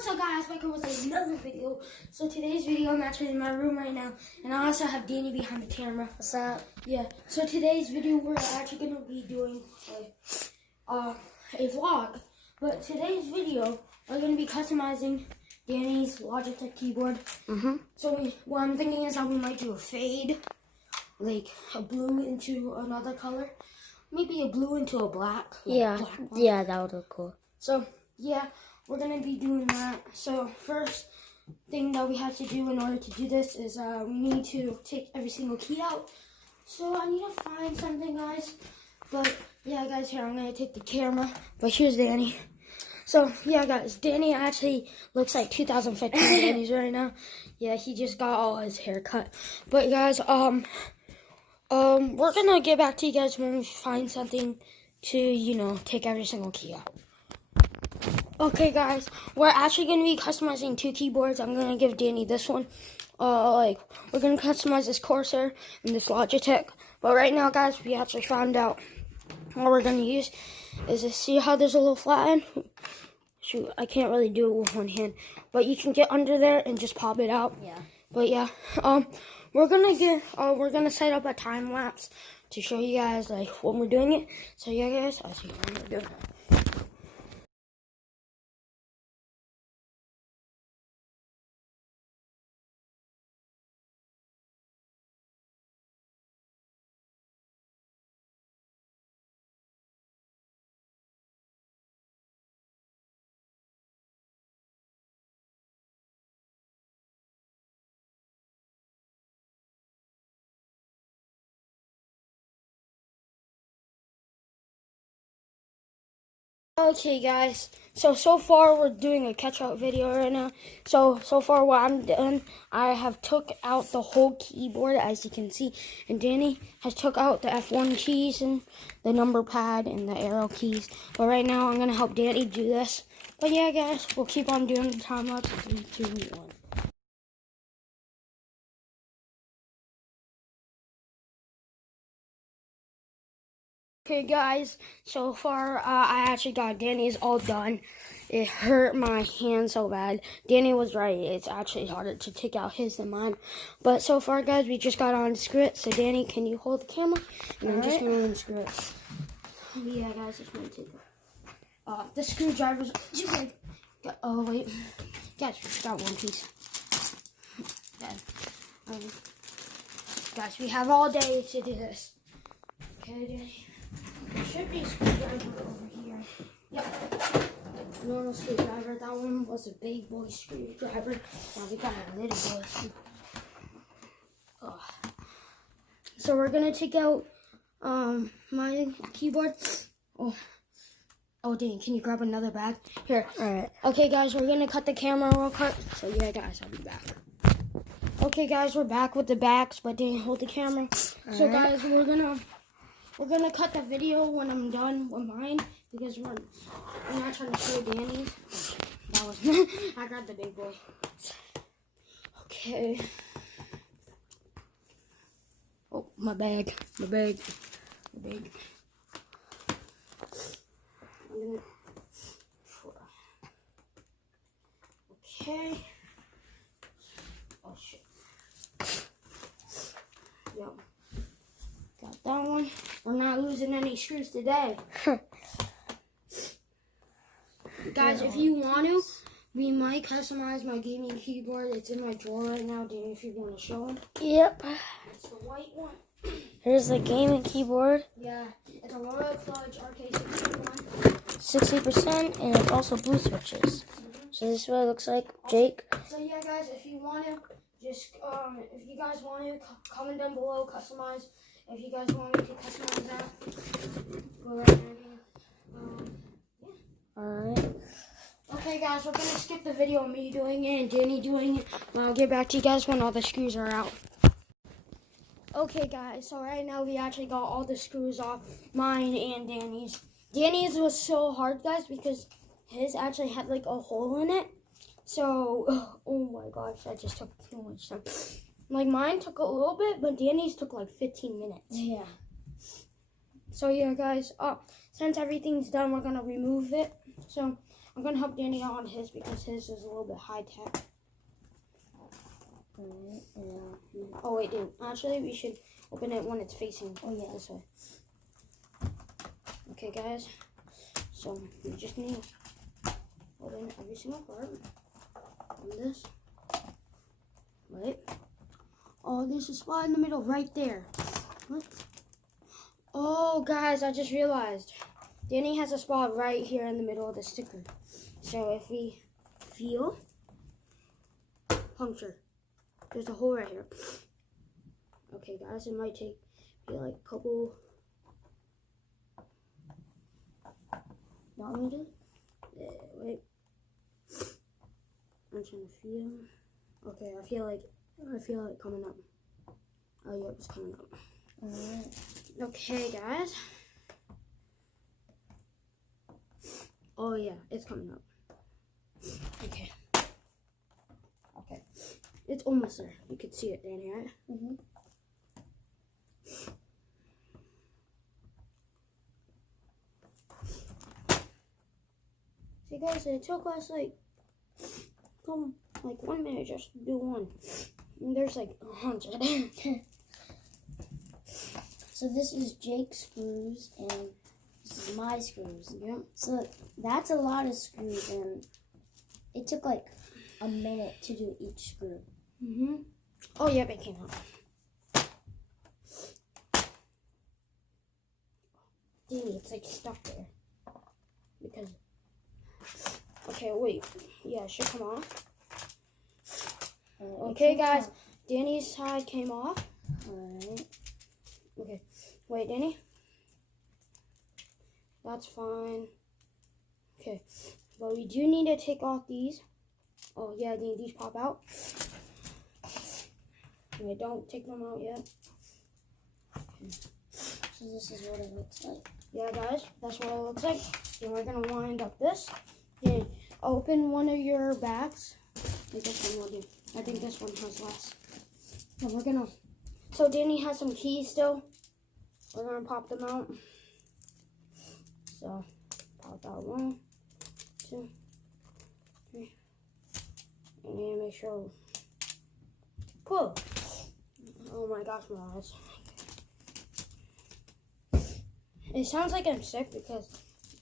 What's up, guys? Welcome with another video. So today's video, I'm actually in my room right now, and I also have Danny behind the camera. What's up? Yeah. So today's video, we're actually gonna be doing a vlog. But today's video, we're gonna be customizing Danny's Logitech keyboard. So what I'm thinking is that we might do a fade, like a blue into another color, maybe a blue into a black. Yeah, that would look cool. So yeah, we're gonna be doing that. So first thing that we have to do in order to do this is we need to take every single key out. So I need to find something, guys. But yeah, guys, here I'm gonna take the camera. But here's Danny. So yeah, guys, Danny actually looks like 2015 Danny's right now. Yeah, he just got all his hair cut. But guys, we're gonna get back to you guys when we find something to, take every single key out. Okay, guys, we're actually going to be customizing two keyboards. I'm going to give Danny this one. We're going to customize this Corsair and this Logitech. But right now, guys, we actually found out what we're going to use is to see how there's a little flat end. Shoot, I can't really do it with one hand. But you can get under there and just pop it out. Yeah. But yeah, we're gonna set up a time lapse to show you guys when we're doing it. So yeah, guys, I'll see you when we're doing it. Okay, guys, so far we're doing a catch-up video right now. So far what I'm done, I have took out the whole keyboard, as you can see, and Danny has took out the F1 keys and the number pad and the arrow keys. But right now I'm gonna help Danny do this. But yeah, guys, we'll keep on doing the time lapse. 3, 2, 1. Okay, guys, so far I actually got Danny's all done. It hurt my hand so bad. Danny was right. It's actually harder to take out his than mine. But so far, guys, we just got on screw it. So Danny, can you hold the camera? And then just move and screw it. Yeah, guys, just want to take the screwdriver's just like. Oh wait, guys, we got one piece. Yeah. Guys, we have all day to do this. Okay, Danny. There should be a screwdriver over here. Yep. Normal screwdriver. That one was a big boy screwdriver. Now we got a little boy. Oh. So we're gonna take out my keyboard. Oh, dang, can you grab another bag? Here. Alright. Okay, guys, we're gonna cut the camera real quick. So yeah, guys, I'll be back. Okay, guys, we're back with the bags, but didn't hold the camera. So guys, we're gonna cut the video when I'm done with mine because we're not trying to show Danny's. That was I grabbed the big boy. Okay. Oh, my bag. Okay. Oh shit. Yep. Got that one. We're not losing any screws today. Guys, if you want to, we might customize my gaming keyboard. It's in my drawer right now, Danny, if you want to show them. Yep. It's the white one. Here's the gaming keyboard. Yeah, it's a Royal Clutch RK61. 60%, and it's also blue switches. So this is what it looks like, Jake. So yeah, guys, if you want to, just if you guys want to, comment down below, customize. If you guys want me to customize that, go right there. Yeah. Alright. Okay, guys, we're gonna skip the video of me doing it and Danny doing it. And I'll get back to you guys when all the screws are out. Okay, guys, so right now we actually got all the screws off, mine and Danny's. Danny's was so hard, guys, because his actually had like a hole in it. So, oh my gosh, that just took too much time. Like mine took a little bit, but Danny's took like 15 minutes. Yeah. So yeah, guys, since everything's done, we're gonna remove it. So I'm gonna help Danny out on his because his is a little bit high tech. Alright, yeah. Oh wait, dude. Actually, we should open it when it's facing this way. Okay, guys. So we just need to open every single part on this. Right. Oh, there's a spot in the middle right there. What? Oh, guys, I just realized. Danny has a spot right here in the middle of the sticker. So if we feel, puncture. There's a hole right here. Okay, guys, it might take like a couple. Want me to? Yeah, wait. I'm trying to feel. Okay, I feel it coming up. Oh, yeah, it's coming up. Alright. Okay, guys. Oh, yeah, it's coming up. Okay. Okay. It's almost there. You can see it, Danny, right? Mm-hmm. See, guys, it took us like 1 minute just to do one. And there's like 100. So this is Jake's screws and this is my screws. Yeah. So that's a lot of screws, and it took like a minute to do each screw. Mm-hmm. Oh, yeah, it came out. Danny, it's like stuck there. Because, okay, wait. Yeah, it should come off. Okay, guys, Danny's side came off. Alright. Okay, wait, Danny. That's fine. Okay, but we do need to take off these. Oh, yeah, these pop out. Wait, don't take them out yet. Okay. So this is what it looks like. Yeah, guys, that's what it looks like. Then we're gonna wind up this. Then open one of your bags. Like this one will do. I think this one has less. And we're gonna. So Danny has some keys still. We're gonna pop them out. So pop out 1, 2, 3, and make sure. Pull. Oh my gosh, my eyes. It sounds like I'm sick because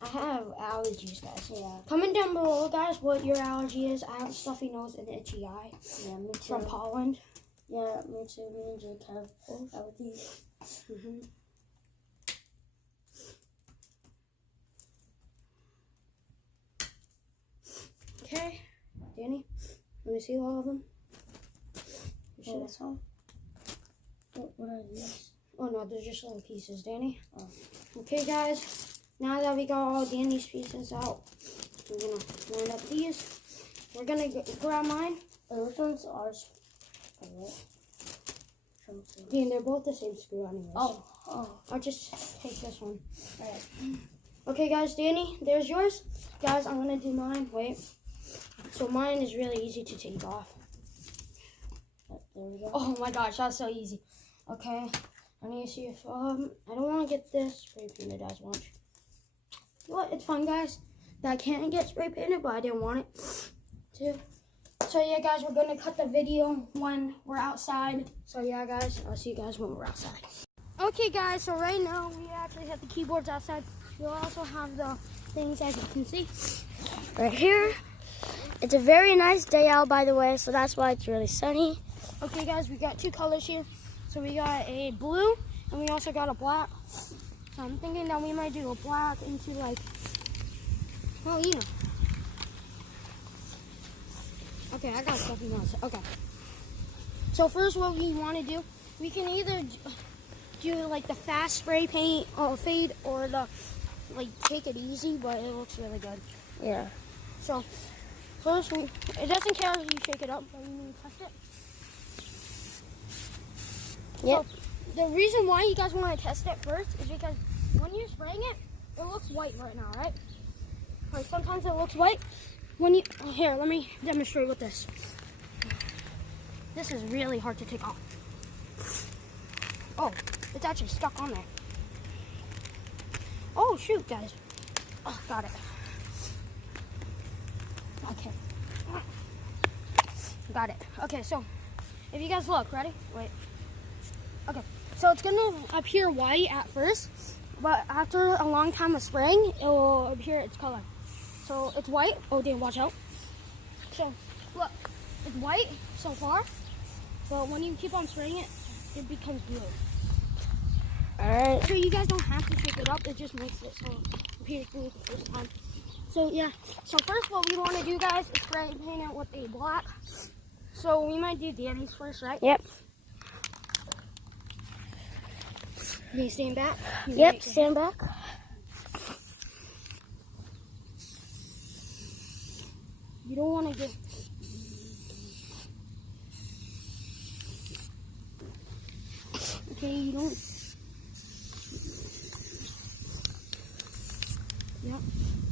I have allergies, guys. Yeah. Comment down below, guys, what your allergy is. I have a stuffy nose and itchy eye. Yeah, me too. From pollen. Yeah, me too. Me and Jake have allergies. Mm-hmm. Okay, Danny, let me see all of them. Oh, that's all? What are these? Oh no, they're just little pieces, Danny. Oh. Okay, guys, now that we got all Danny's pieces out, we're gonna line up these. We're gonna grab mine. Which one's ours? Dean, they're both the same screw anyways. Oh. I'll just take this one. Alright. Okay, guys, Danny, there's yours. Guys, I'm gonna do mine. Wait. So mine is really easy to take off. There we go. Oh my gosh, that's so easy. Okay, I need to see if I don't want to get this spray painted as much. What? It's fun, guys. That can't get spray painted, but I didn't want it to. So yeah, guys, we're gonna cut the video when we're outside. So yeah, guys, I'll see you guys when we're outside. Okay, guys. So right now we actually have the keyboards outside. We'll also have the things, as you can see, Right here. It's a very nice day out, by the way, so that's why it's really sunny. Okay, guys, we got two colors here. So we got a blue, and we also got a black. So I'm thinking that we might do a black into like, well, you know. Okay, I got stuff in else. Okay. So first, what we want to do, we can either do like the fast spray paint or fade, or the like take it easy, but it looks really good. Yeah. So first, it doesn't care if you shake it up, but you need to test it. Yep. So, the reason why you guys want to test it first is because when you're spraying it, it looks white right now, right? Like sometimes it looks white. When you here, let me demonstrate with this. This is really hard to take off. Oh, it's actually stuck on there. Oh shoot, guys. Oh, got it. Okay. Got it. Okay, so if you guys look, ready? Wait. Okay, so it's gonna appear white at first, but after a long time of spraying, it will appear its color. So it's white. Oh, damn, watch out. So look, it's white so far, but when you keep on spraying it, it becomes blue. Alright. So you guys don't have to shake it up, it just makes it so it appears blue the first time. So yeah, so first what we want to do, guys, is spray paint it with a black. So we might do Danny's first, right? Yep. You stand back? Yep, stand back. You don't want to get... Okay, you don't... Yep.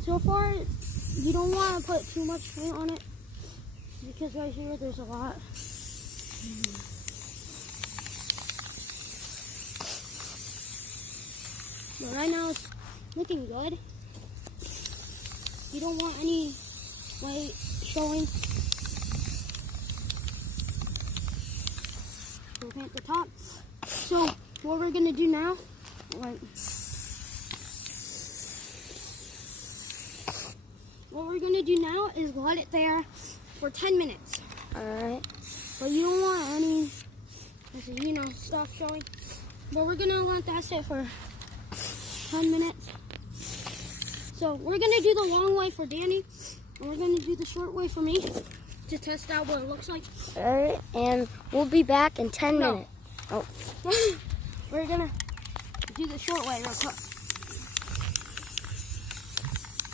So far, you don't want to put too much paint on it, because right here there's a lot. But right now it's looking good. You don't want any white showing. We'll paint the top. So what we're gonna do now, is let it there for 10 minutes. Alright. But you don't want any, stuff showing. But we're gonna let that sit for 10 minutes. So we're gonna do the long way for Danny, and we're gonna do the short way for me to test out what it looks like. Alright, and we'll be back in 10 minutes. Oh. We're gonna do the short way real quick.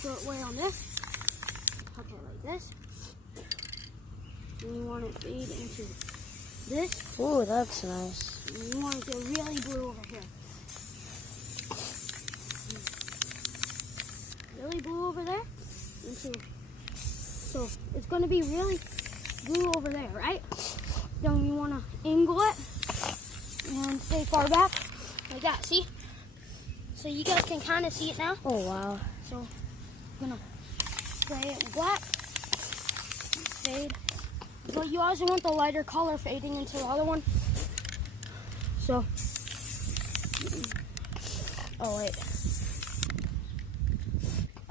Short way on this. Okay, like this. And you want to fade into this. Ooh, that looks nice. And you want to go really blue over here. Really blue over there. So it's going to be really blue over there, right? Then you want to angle it and stay far back like that. See? So you guys can kind of see it now. Oh, wow. So I'm going to spray it with black. Fade. But you also want the lighter color fading into the other one. So, oh wait.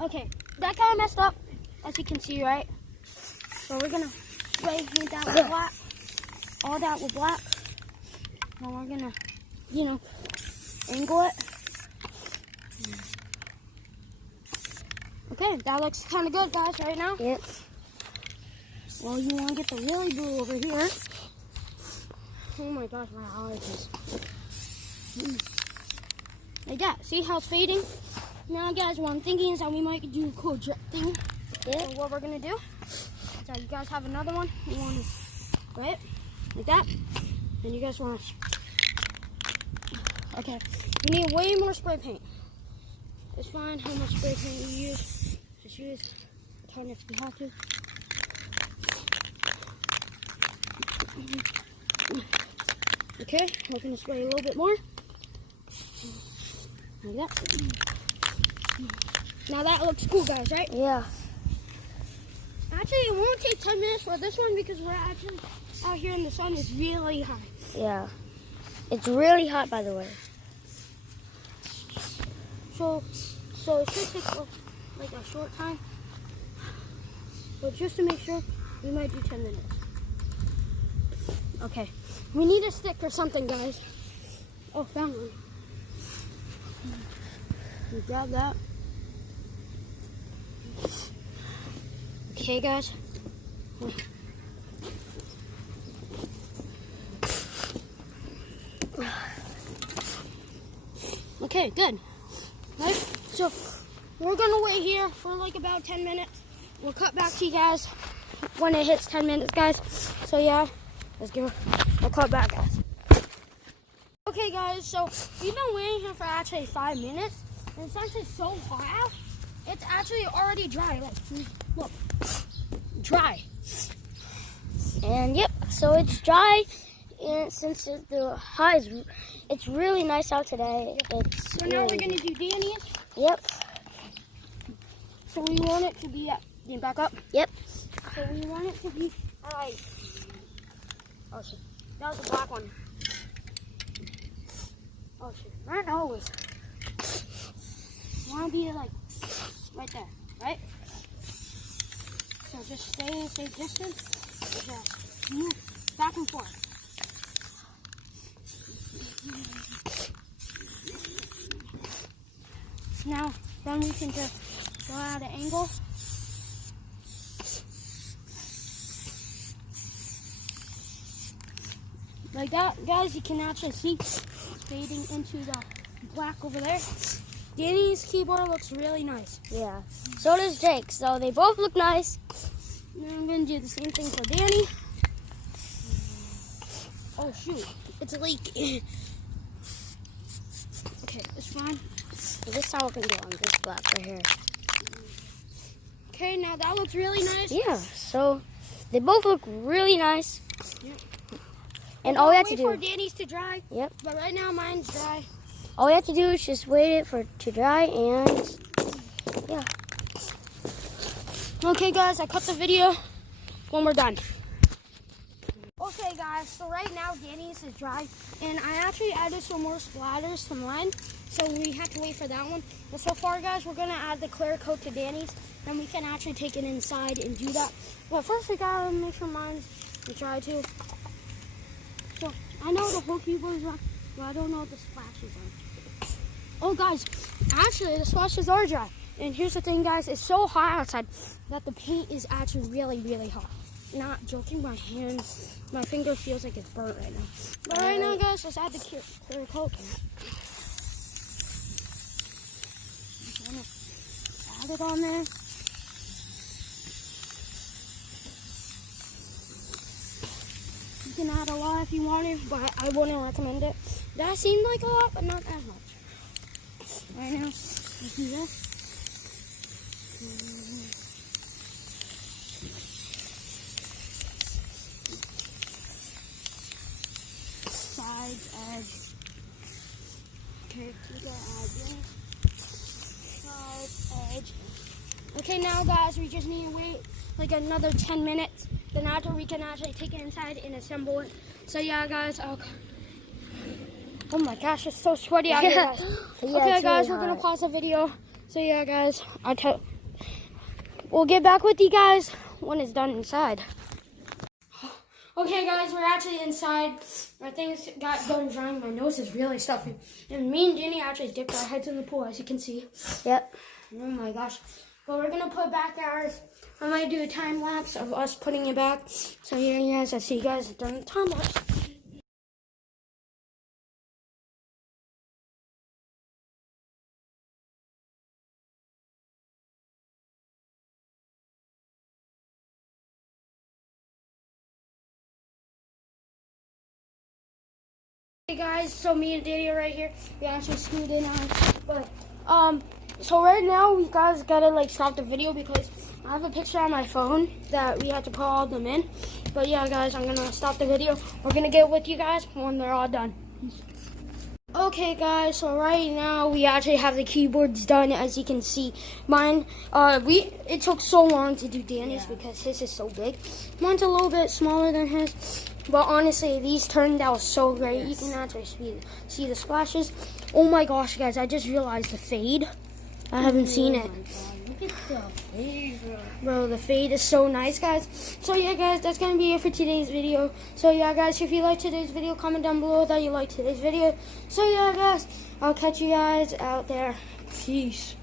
Okay, that kind of messed up, as you can see, right? So we're gonna spray paint that with black, all that with black. Now we're gonna, angle it. Okay, that looks kind of good, guys, right now. Yep. Well, you want to get the really blue over here. Oh my gosh, my allergies. Like that. See how it's fading? Now, guys, what I'm thinking is that we might do a cool drip thing. Yeah. So what we're going to do is that you guys have another one. You want to spray it like that. And you guys want to... Okay. You need way more spray paint. It's fine how much spray paint you use. Just use a ton if you have to. Okay, we're going to spray a little bit more. Like that. Now that looks cool, guys, right? Yeah. Actually, it won't take 10 minutes for this one because we're actually out here in the sun. It's really hot. Yeah. It's really hot, by the way. So it should take like a short time. But just to make sure, we might do 10 minutes. Okay. We need a stick or something, guys. Oh, found one. We grab that. Okay, guys. Okay, good. Right? So we're gonna wait here for like about 10 minutes. We'll cut back to you guys when it hits 10 minutes, guys. So yeah, let's give a cut back, guys. Okay, guys, so we've been waiting here for actually 5 minutes. And since it's so hot out, it's actually already dry. Like, look, dry. And yep, so it's dry. And since the hot is, it's really nice out today. It's So now we're gonna do Danny's. Yep. So we want it to be back up. Yep. and you want it to be like, oh shit, that was a black one. Oh shit, not always. You want to be like right there, right? So just stay in a safe distance. Just move back and forth. Now, then we can just go at an angle. Like that, guys, you can actually see fading into the black over there. Danny's keyboard looks really nice. Yeah. So does Jake. So they both look nice. Now I'm going to do the same thing for Danny. Oh, shoot. It's a leak. Okay, it's fine. This is how we can do on this black right here. Okay, now that looks really nice. Yeah. So they both look really nice. Yep. And all we have to wait do. for Danny's to dry. Yep. But right now mine's dry. All we have to do is just wait it for it to dry, and yeah. Okay, guys, I cut the video when we're done. Okay, guys, so right now Danny's is dry, and I actually added some more splatters to mine, so we have to wait for that one. But so far, guys, we're gonna add the clear coat to Danny's, and we can actually take it inside and do that. But first, we gotta make sure mine's dry too. So I know the whole keyboard is dry, but I don't know what the splashes are. Oh, guys, actually, the splashes are dry. And here's the thing, guys, it's so hot outside that the paint is actually really, really hot. Not joking, my finger feels like it's burnt right now. But right now, guys, let's add the clear coat. Add it on there. You can add a lot if you want to, but I wouldn't recommend it. That seemed like a lot, but not as much. Right now, let's do this. Sides, edge. Okay, we gotta add this. Sides, edge. Okay, now guys, we just need to wait like another 10 minutes. Then after we can actually take it inside and assemble it. So yeah, guys, oh my gosh, it's so sweaty out here, guys. Yeah, okay, guys, really we're gonna hot. pause the video. So yeah, guys, we'll get back with you guys when it's done inside. Okay, guys, we're actually inside. My things got done drying. My nose is really stuffy. And me and Danny actually dipped our heads in the pool, as you can see. Yep. Oh my gosh. But we're gonna put back ours. I might do a time lapse of us putting it back. So yeah, guys, I'll see you guys during the time lapse. Hey guys, so me and Danny are right here. We actually screwed in on, but so right now we guys gotta like stop the video because I have a picture on my phone that we had to put all of them in. But yeah, guys, I'm gonna stop the video. We're gonna get with you guys when they're all done. Okay, guys, so right now we actually have the keyboards done, as you can see. Mine, it took so long to do Danny's because his is so big. Mine's a little bit smaller than his, but honestly, these turned out so great. You can actually see the splashes. Oh my gosh, guys, I just realized the fade. I haven't seen it. Look at the fade, Bro, the fade is so nice, guys. So yeah, guys, that's gonna be it for today's video. So yeah, guys, if you like today's video, comment down below that you like today's video. So yeah, guys, I'll catch you guys out there. Peace.